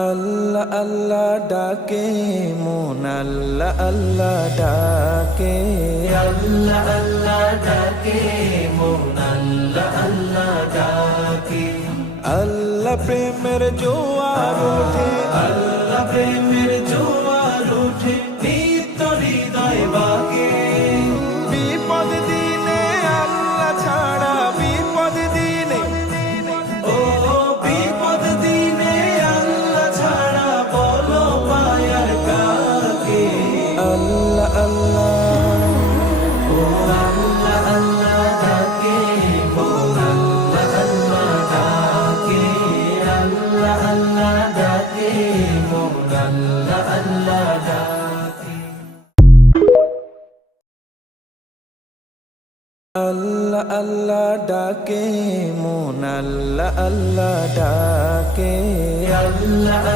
আল্লাহ আল্লাহ ডাকে মন আল্লাহ আল্লাহ ডাকে আল্লাহ আল্লাহ ডাকে মন আল্লাহ আল্লাহ ডাকে আল্লাহ প্রেমের জোয়ার ওঠে আল্লাহ প্রেমের জোয়ার ওঠে নিত্য হৃদয় বাকে বিপদ দিনে আল্লাহ ছাড়া বিপদ দিনে ও বিপদ দিনে আল্লাহ ছাড়া বলো পায়ার কাকে আল্লাহ আল্লাহ ও আল্লাহ আল্লাহ ডাকে মন আল্লাহ আল্লাহ ডাকে আল্লাহ আল্লাহ ডাকে মন আল্লাহ আল্লাহ ডাকে আল্লাহ আল্লাহ ডাকে মন আল্লাহ আল্লাহ ডাকে আল্লাহ